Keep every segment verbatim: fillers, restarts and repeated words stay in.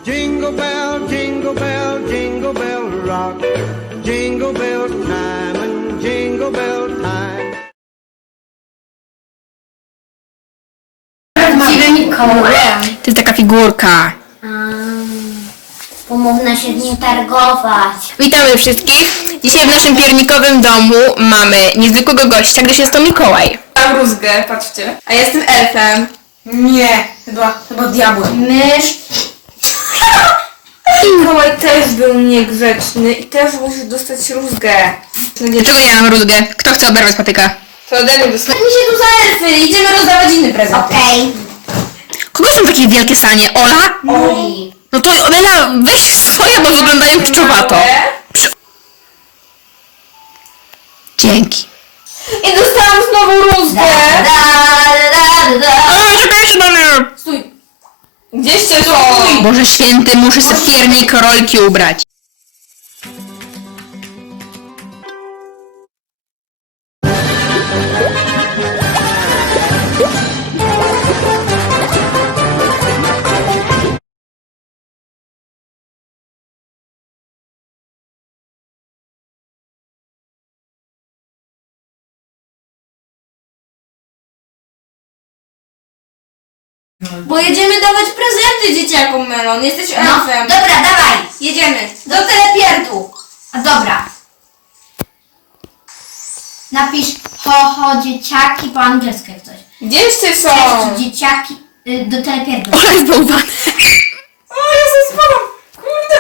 Jingle bell, jingle bell, jingle bell rock. Jingle bell time and jingle bell time. Prawdziwy Mikołaj. To jest taka figurka. Pomówna się z nim targować. Witamy wszystkich. Dzisiaj w naszym piernikowym domu mamy niezwykłego gościa, gdyż jest to Mikołaj. Mam rózgę, patrzcie. A ja jestem elfem. Nie, chyba, chyba diabłem. Mysz. Mikołaj też był niegrzeczny i też musi dostać rózgę. Dlaczego ja mam rózgę? Kto chce oberwać patyka? To ode mnie dostanie. My się tu za elfy, idziemy rozdawać inny prezent. Okej. Kogo są takie wielkie sanie? Ola? Oli. No to Ola, weź swoje, bo wyglądają kiczowato. Dzięki. I dostałam znowu rózgę. Da, da, da, da. O, czekajcie na mnie! Stój. Gdzieście są? Boże święty, muszę sobie w piernik rolki ubrać. Bo jedziemy dawać prezenty dzieciakom, Melon. Jesteś No, elfem. dobra, dawaj. Jedziemy. Do telepierdu. A dobra. Napisz ho, ho, dzieciaki po angielsku jak coś. Gdzieście są? Cześć, dzieciaki y, do telepierdu. Ola jest bałwana. O, ja się spadam. Kurde.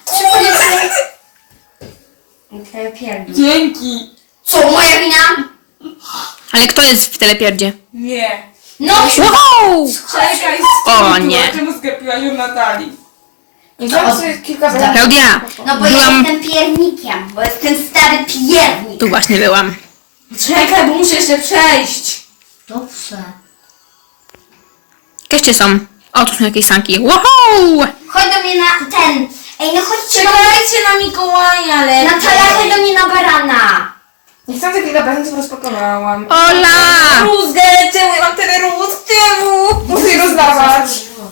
Telepierdu. Dzięki. Co, moja wina? Ale kto jest w telepierdzie? Nie. No, Wow! Czekaj, O nie. Czemu zgapiłaś od Natalii? Nie To- znam sobie kilka Dobra. Klaudia, no bo byłam... ja jestem piernikiem, bo jestem stary piernik. Tu właśnie byłam. Czekaj, bo muszę jeszcze przejść. Dobrze. Jakieście są? O, tu są jakieś sanki. Wow! Chodź do mnie na ten. Ej, no chodźcie, no. Czekajcie na Mikołaja, ale... Natalia, chodź do mnie na barana. Nie chcę kilka prezentów, rozpakowałam. Ola! Rózgę, czemu ja mam tyle rózg? Czemu? Muszę je rozdawać.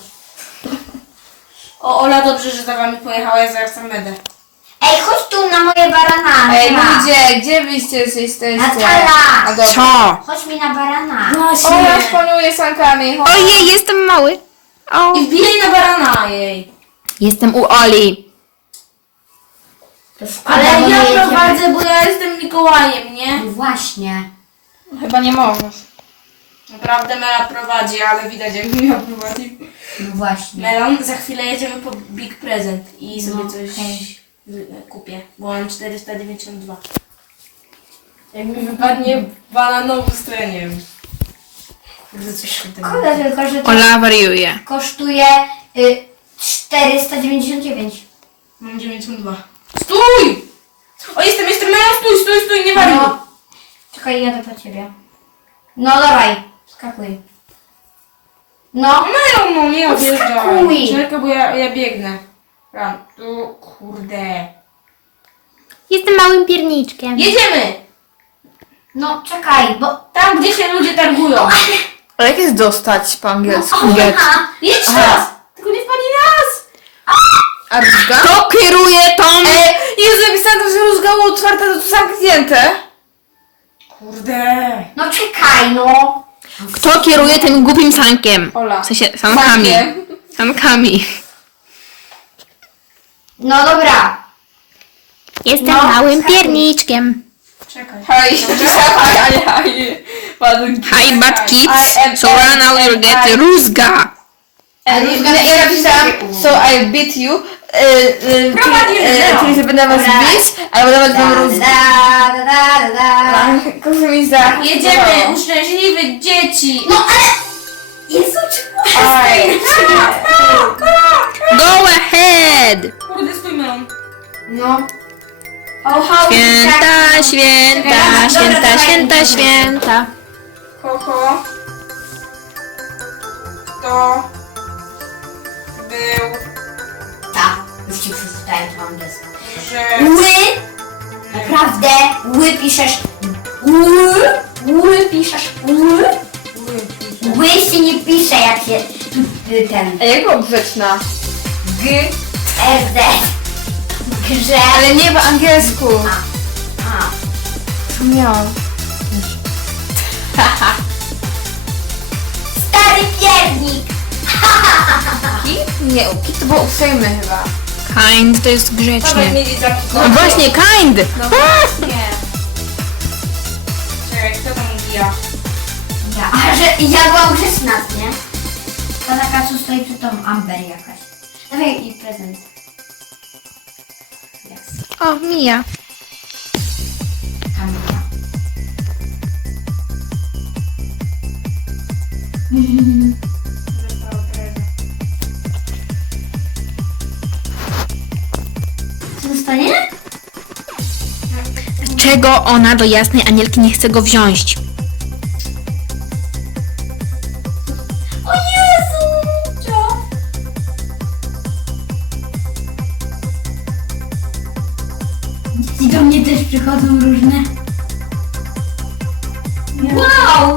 O, Ola, dobrze, że za wami pojechała, ja zaraz sam będę. Ej, chodź tu na moje barana. Ej, Natalia. ludzie, gdzie wyście jesteście? Natalia. A dobra. Co? Chodź mi na barana. O, ja szpanuję sankami. chodź. Ojej, jestem mały. O. I wbijaj na barana jej. Jestem u Oli. Ale bo ja my jedziemy. prowadzę, bo ja jestem Mikołajem, nie? No właśnie. Chyba nie możesz. Naprawdę Mela prowadzi, ale widać jak Mela prowadzi. No właśnie. Melon, za chwilę jedziemy po Big Present i sobie No, coś okej. wy- kupię, bo mam czterysta dziewięćdziesiąt dwa. Jak mi wypadnie bananowy streniem. Kurde, coś w tym. Szkoda tylko, że to Ola wariuje. kosztuje y, czterysta dziewięćdziesiąt dziewięć. Mam dziewięćdziesiąt dwa. Stój! O, jestem, jestem, Melon, stój, stój, stój, nie wariuj. No. Czekaj, jadę po ciebie. No dawaj, skakuj. No. Melon, no nie odjeżdżaj. Skakuj. Czekaj, bo ja, ja biegnę. Ram, tu, kurde. Jestem małym pierniczkiem. Jedziemy! No czekaj, bo... Tam, gdzie się ludzie targują. A jak jest dostać po angielsku? Aha, Jedź teraz! Tylko nie wpadnij raz! A rózga? Kto kieruje tą... E, jest napisane, że rózga była otwarta, to zamknięte. Kurde! no czekaj, no. Kto kieruje tym głupim sankiem? Ola. W sensie sankami. Sankiem. Sankami. No dobra. Jestem No, małym skakuj. pierniczkiem. Czekaj. Hej, hej, hej, hej. Ładunki. Hi, bad kids. I am- So right now you'll get rózga. Ja, ja napisałam, so I beat you, y, y, Prowadzisz czyli, y, zero. czyli że będę was Dobra. bić, ale będę wam Da, rózgę. da, da, da, da. Proszę mi za... Jedziemy! Uszczęśliwych dzieci! No ale... Jezu, czemu? Aj. Go ahead. Kurde, stój, Melon. No. Ho, ho, Święta, święta, święta, święta, święta. Ho, ho. To... Był... Tak, już ci przeczytałem po angielsku. Że... Ły. Naprawdę. Ły piszesz. Ły. Ły piszesz. Ły. Ły się nie pisze jak się y, ten. A jak była grzeczna? G, R Z. Grze. ale nie po angielsku. A. Co miałam? Stary piernik. Ki? Nie, ki to było uprzejmy chyba. Kind to jest Nawet grzeczny. mieli taki No właśnie, kind! No właśnie. Czekaj, kto tam ubija? Ja, a że ja byłam grzeczna, nie? Ta taka, co stoi przed tą Amber jakaś. Dawaj jej prezent. Yes. O, Mija. Kamila. Co dostanie? Czego ona do jasnej Anielki nie chce go wziąć? O Jezu! Co? I do mnie też przychodzą różne. Wow!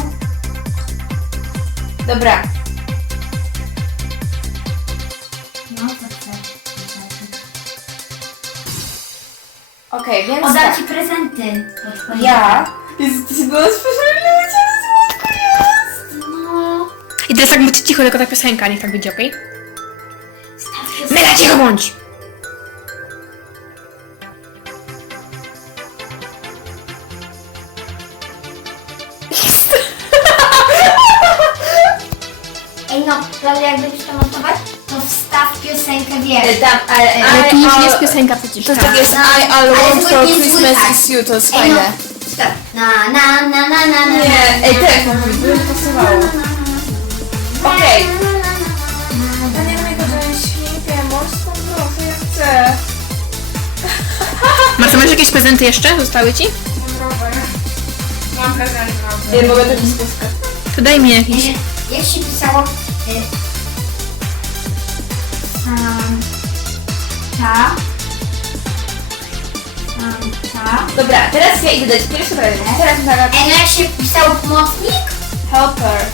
Dobra. No co chcesz? Okej, więc Oddam tak. ci prezenty. od twojej Ja. Jezu, ty się było speszalnie, słodko jest. No. I teraz tak bądź cicho, tylko ta piosenka, niech tak będzie, okej? Staw się Mega cicho bądź! Ej no, Klaudia, jak będziesz to montować, to wstaw piosenkę, wiesz. Tam, ale, Ale to I już nie all- jest piosenka przecież. To ta. tak jest No, I all ale want to for nie Christmas słychać. is you, to jest Ej fajne. no, stop. Na, na, na, na, na, na. Nie, ej, tak, by pasowało. Okej. Ja nie wiem, to jest świnkę, morską, proszę, ja chcę. Marta, masz jakieś prezenty jeszcze? Zostały ci? Mam rower. Mam prezent na Ja mogę to wszystko. To daj mi jakiś. Jak się pisało? Y, Santa. Santa. Dobra, teraz ja idę dać pierwszy prezent. Teraz uwaga. Ej, no jak się pisało pomocnik? Helper.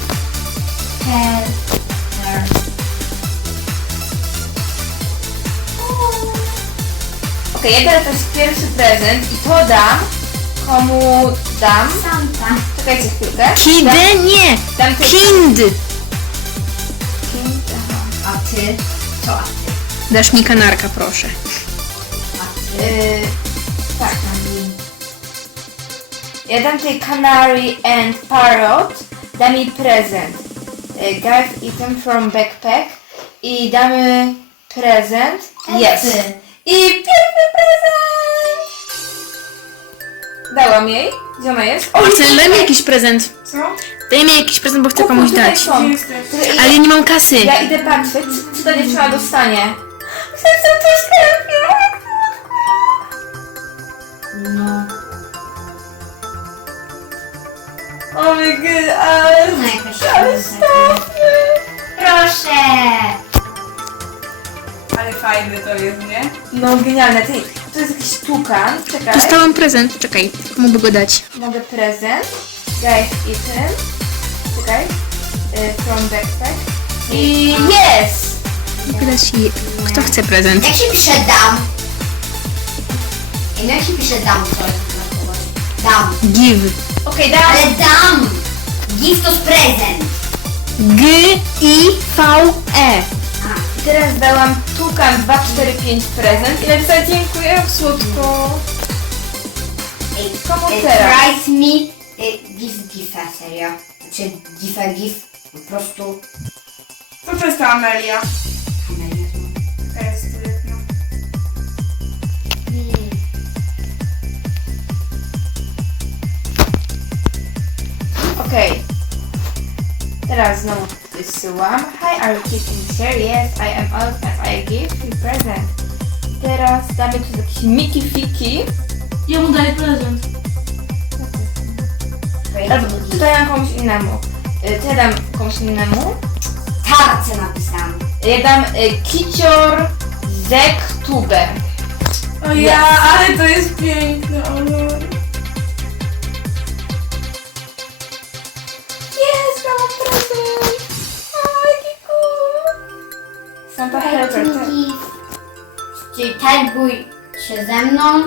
Helper. Okej, ja teraz to jest pierwszy prezent i to dam. Komu dam? Santa. Czekajcie chwilkę. Kid? Nie! Dam ty. Kind! Kind, aha. A ty? Co a ty? Dasz mi kanarka, proszę. A ty? Yy, tak. Ja dam tej Canary and Parrot. Dam jej prezent. Yy, Guys item from backpack. I damy prezent. Yes. Ty. I pierwszy prezent! Dałam jej. Gdzie ona jest? O, Marcel, daj mi jakiś prezent. Co? Daj mi jakiś prezent, bo chcę Kupu, komuś tutaj dać. są. Gdzie jesteś? Tutaj idę- Ale ja nie mam kasy. Ja idę patrzeć, co- co ta dziewczyna dostanie. Chcę coś takiego. No. O my god, ale... No jakaś Ale szansa. stopy. Proszę! Ale fajny to jest, nie? No genialne, ty, to jest jakiś tukan, czekaj. Dostałam prezent, czekaj. Komu by go dać? Mogę prezent. Guys, item. Czekaj. Y, from backpack. I jest! Mogę dać jej. Kto chce prezent? Jak się pisze dam? Ej, no jak się pisze dam, to jest dla kogoś. Dam. Give. Okej, dałam. Ale dam! Gift to jest prezent. G I V E. I teraz dałam tukan dwa cztery pięć prezent. I napisała dziękuję, jak słodko. Ej, Komu ej, teraz? Price me y, gift gifa, serio. Znaczy gifa gif, po prostu. Co to jest ta Amelia? Taka jest stuletna. Okej. Teraz znowu wysyłam. Hi, are you keeping share? Yes, I am out and I give you present. Teraz damy tu jakiś Miki Fiki. Ja mu daję prezent. Albo tutaj dam komuś innemu. Y, To ja dam komuś innemu. Tarce napisałam. Ja dam y, Kicior Zektube. O ja, ale to jest piękne, ale... Jest, mam prezent! O, jaki cool! Santa Helper. tak. Ratingi. Czyli taguj się ze mną.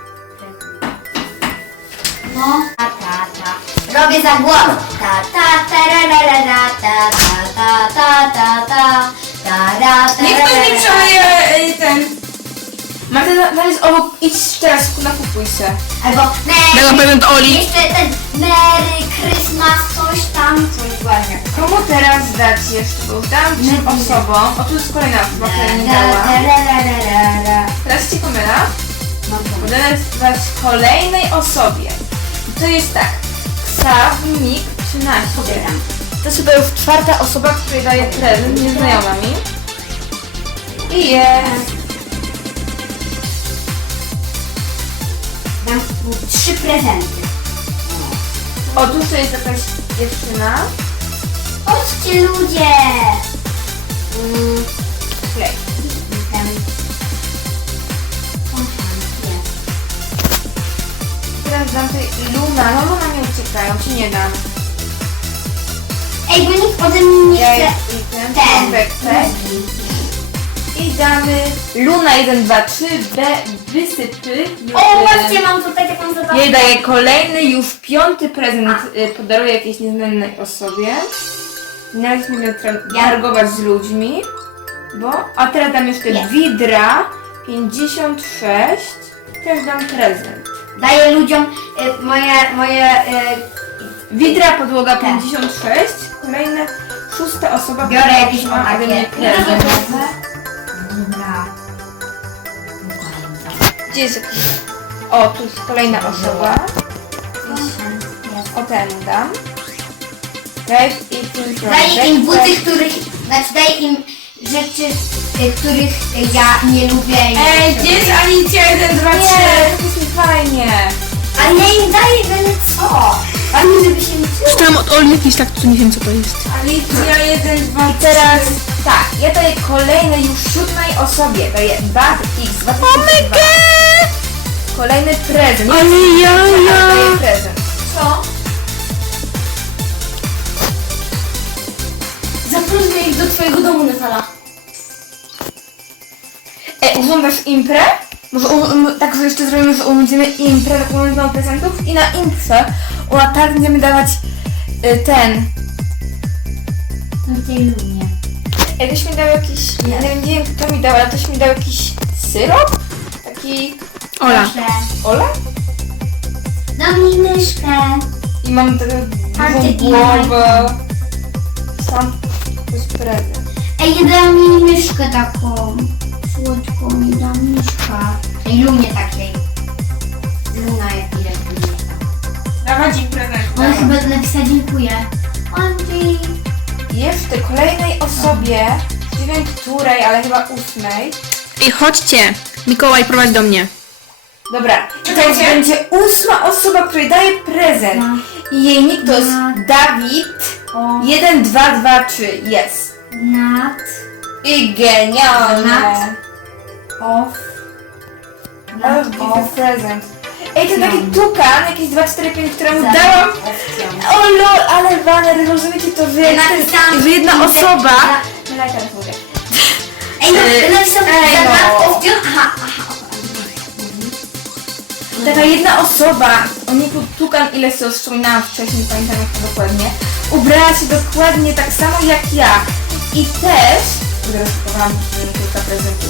No, ta, ta, ta. Robię za głowę. Ta, ta, ta, ra, ra, ra, ra, ta, ta, ta, ta, ta, ta, ta, ra, ta, Niech ra, ktoś ra, mi ra. przełamie y, ten... Marta, tam jest obok, idź teraz, nakupuj se. Albo Dałam Merry, prezent Oli. jeszcze ten Merry Christmas, coś tam, coś ładnie. Komu teraz dać jeszcze? Bo już dałam trzem Nie. osobom. O, tu jest kolejna osoba, która nie Da, da, dała. ra, ra, ra, ra, ra. Teraz ci pomyla. No to- Będę dać kolejnej osobie. I to jest tak. Ksawmik trzynaście. Pobieram. To jest chyba już czwarta osoba, której daje prezent, nieznajoma mi. I jest. Dam mu trzy prezenty. O, tu jeszcze jest jakaś dziewczyna. Chodźcie ludzie! Mm, Klej. Ten... O, tam jest. Teraz dam tej Luna. No Luna nie uciekają, ci nie dam. Ej, bo nikt ode mnie nie Ja chce... jest i ten. Ten! Backpack. I damy Luna jeden, dwa, trzy, B, wysypy. O, właśnie, mam tutaj taką zabawkę. Jej daję kolejny, już piąty prezent y, podaruję jakiejś nieznanej osobie. Na razie nie będę tra- Ja- targować z ludźmi, bo... A teraz dam jeszcze Nie. Widra pięćdziesiąt sześć. Też dam prezent. Daję ludziom y, moje... moje y, Widra podłoga Tak. pięćdziesiąt sześć. Kolejna, szósta osoba, biorę która jakieś ma ode mnie takie... prezent. Dobra. Gdzie jest jakiś... O, tu jest kolejna osoba. O, ten dam. Drive eating from Daję im backpack. buty, których... Znaczy daję im rzeczy, y, których y, ja nie lubię. i- Ej, gdzie jest Alicja jeden, dwa, trzy? Nie. To jest niefajnie. Ale ja im daję, byle co? Pani, żeby się nie czuło. Czytałam od Oli jakiś tak, to nie wiem co to jest. Alicja jeden, dwa, trzy. Teraz tak, ja daję kolejnej już siódmej osobie. Daję Bad X dwa tysiące dwa. Kolejny prezent. Ale ja, ja. Daję prezent. Co? Zaprośmy ich do twojego domu, Natala. E, urządzasz imprę? Może u, um, tak, że jeszcze zrobimy, że urządzimy imprę, taką różną prezentów i na imprze u Natalii będziemy dawać y, ten. No tej lubię. E, ktoś mi dał jakiś, nie wiem, nie wiem kto mi dał, ale ktoś mi dał jakiś syrop? Taki... Ola. Proszę. Ola? Dam mi myszkę. I mam taką Każdy dużą inny. głowę. Sam to jest prezent. Ej, nie dam mi myszkę taką. Słodką mi dam myszkę. Tej Lunie takiej. Luna jak ile tu jest tam. Dawać im prezent. Ona chyba napisała dziękuję. Andrzej. Jeszcze kolejnej osobie, nie wiem której, ale chyba ósmej. Ej, chodźcie. Mikołaj, prowadź do mnie. Dobra, i teraz będzie ósma osoba, której daje prezent. I jej nick to jest Na- Dawid O. jeden, dwa, dwa, trzy. Jest. Nat. I genialne. Nat. Off. I will give you present. Ej, ten taki tukan, jakieś dwa, cztery, pięć, któremu dałam. O lol, ale baner, rozumiecie to, że, Ja jak napisałam- ten, że jedna osoba... Ja- No, teraz mówię. Ej, no, Ej, napisałam ej, za no. Nat Option. Aha, aha. Taka jedna osoba, o niku Tukan, ile sobie wspominałam wcześniej, nie pamiętam jak to dokładnie, ubrała się dokładnie tak samo jak ja. I też... Teraz kupowałam kilka prezentów.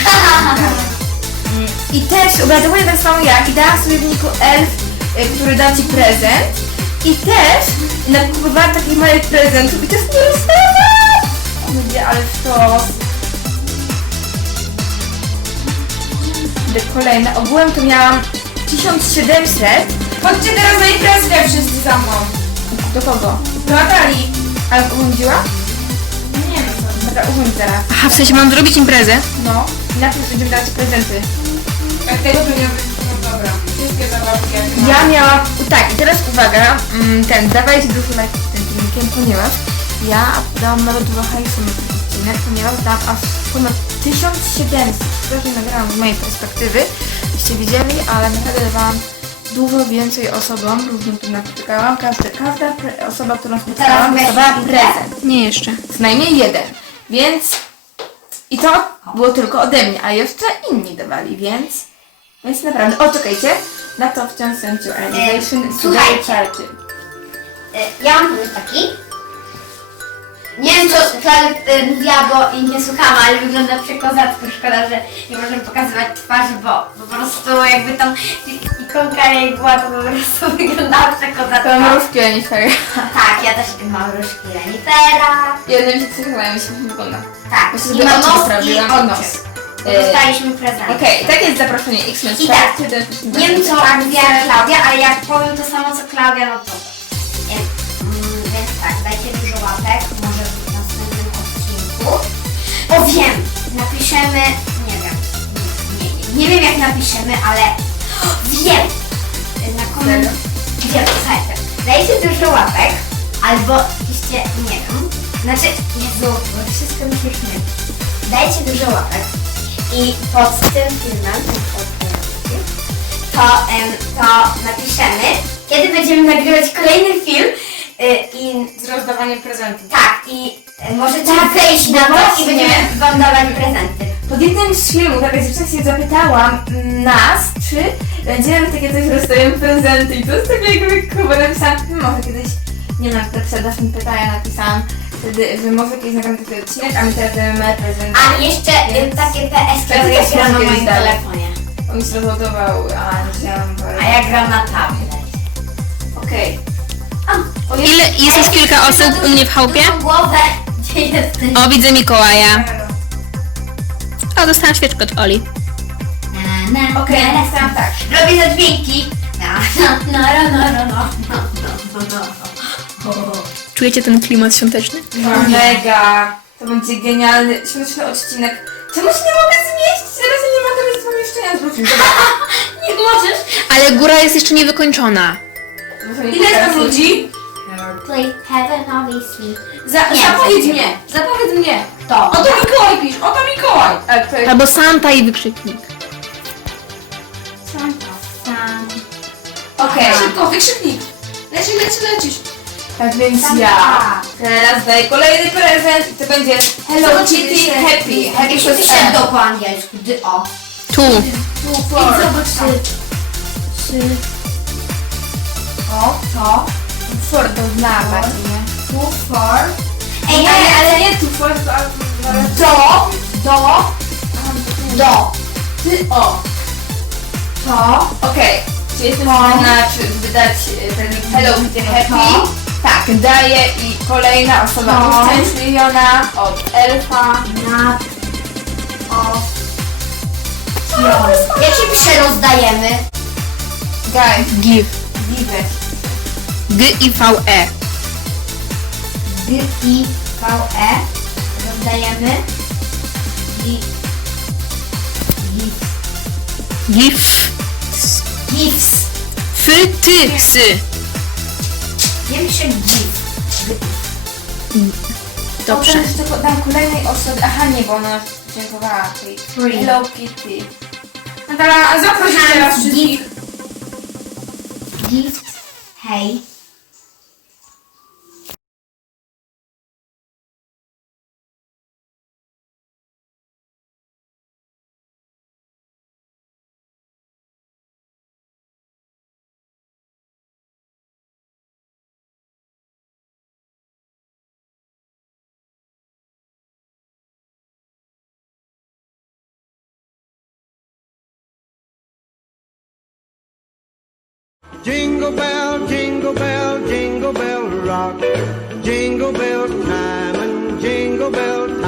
Mm, I też ubrała dokładnie tak samo jak i dała sobie w niku elf, y, który da ci prezent. I też nakupowała takich małych prezentów i też nie dostałam! Mówię, ale sztos. Kolejne. Ogółem to miałam tysiąc siedemset. Chodźcie teraz na imprezkę wszyscy za mną. Do kogo? Do Natalii. Ale urządziła? Nie wiem. Dobra, urządź teraz. Aha, w sensie mam zrobić imprezę? No. I na tym będziemy dawać prezenty. Jak tego to nie być, no dobra. Wszystkie zabawki jakie mam. Ja miałam... Tak, i teraz uwaga. mm, Ten, dawajcie dużo like z tym filmikiem, ponieważ ja dałam nawet dużo hajsu na ten odcinek, ponieważ dałam aż ponad tysiąc siedemset. Trochę nagrałam z mojej perspektywy, byście widzieli, ale naprawdę dawałam dużo więcej osobom, różnym tu napotykałam. Każda, każda pre- osoba, którą spotkałam, Teraz dostawała weź prezent. Nie jeszcze. Co najmniej jeden. Więc I to było tylko ode mnie, a jeszcze inni dawali, więc... Więc naprawdę... O, czekajcie. Na to wciąż sent your animation. E, słuchajcie. Charity. Y, Ja mam pomysł taki. Nie wiem, co Klara y, mówiła, bo jej nie słuchałam, ale wygląda przekozacko. Szkoda, że nie możemy pokazywać twarzy, bo po prostu jakby tą i- ikonka jej była, to po prostu wyglądała przekozacko. To mrówki renifera. Tak, ja też mam różki renifera. I one mi się przechowają, mi się wygląda. Tak, Ja i sobie ma oczy nos i poprawiłam i nos. oczy. E, Dostaliśmy prezent. Okej, tak jest zaproszenie X-Men I tak, Charity. nie wiem co mówiła Klaudia, ale jak powiem to samo co Klaudia, no to... e, mm, Więc tak, dajcie dużo łapek, może w następnym odcinku. O wiem, napiszemy, nie wiem, nie, nie, nie wiem jak napiszemy, ale wiem, na komentarz, wiem, słuchajcie, dajcie dużo łapek, albo piszcie, nie wiem, znaczy, Jezu, bo wszystko mi się śmieje. Dajcie dużo łapek i pod tym filmem, to, em, to napiszemy, kiedy będziemy nagrywać kolejny film y, i Z rozdawaniem prezentów. tak, i y, możecie wejść na to i właśnie. będziemy wam dawać prezenty. Pod jednym z filmów taka dziewczyna się zapytałam nas, czy będziemy takie coś rozdajemy prezenty i to jest takie jakby kuba. Napisałam, hmm, może kiedyś, nie wiem, tak się dasz mi pytania, napisałam wtedy, że może kiedyś nagram taki odcinek, a my teraz dajemy prezenty. A jeszcze y, takie P S, Ja które też ja gram na kiedyś moim dałem. telefonie. On mi się rozładował, a nie chciałam. A ja gram na tablet. Okej. O, Ile, jest już kilka osób u mnie w chałupie? Dużą głowę. Gdzie jesteś? O, widzę Mikołaja. O, dostałam świeczkę od Oli. Na, na, Okej, na, na. napisałam tak. Robię za dźwięki. Na, na, na, na, na, na, na, na, na. Czujecie ten klimat świąteczny? Mega. To będzie genialny, świąteczny odcinek. Czemu się nie mogę zmieścić? Teraz ja nie mogę mieć pomieszczenia z ludźmi. Nie możesz. Ale góra jest jeszcze niewykończona. Ile jest tam ludzi? Play heaven obviously. Za, Nie, zapowiedz nie. mnie! Zapowiedz mnie! To. Oto Mikołaj pisz! Oto Mikołaj! Ale to jest... Albo Santa i wykrzyknik. Santa. Sam. Okej. Szybko, wykrzyknik! Leci, leci, lecisz! Tak więc Santa. ja teraz daję kolejny prezent i to będzie Hello Co to Kitty pisze? Happy. Jak Happy się przez pisze M. do po angielsku? D o. Tu. Two, four. I zobacz czy... Czy... To, to. Four to dla nie? Two, four. Ej, Nie, ale, ale nie two, four, to ale... do, do, do. Ty, o. To. Okej. Czy jestem na czy wydać e, ten Hello Kitty Happy? Tak, daję i kolejna osoba To. uszczęśliwiona od Elfa. Na. O. Jak się pisze rozdajemy? Guys, Give. give it. G I V E. G I V E. Rozdajemy. Gi. Gifts. Give. Gifts. F, ty, sy. Nie pisze gift. Dobrze. Potem jeszcze dam kolejnej osobie. Aha, nie, bo ona dziękowała tej Free. Hello Kitty. Natala, zaproś teraz wszystkich! Gift. Hej. Jingle bell, jingle bell, jingle bell rock. Jingle bell time and jingle bell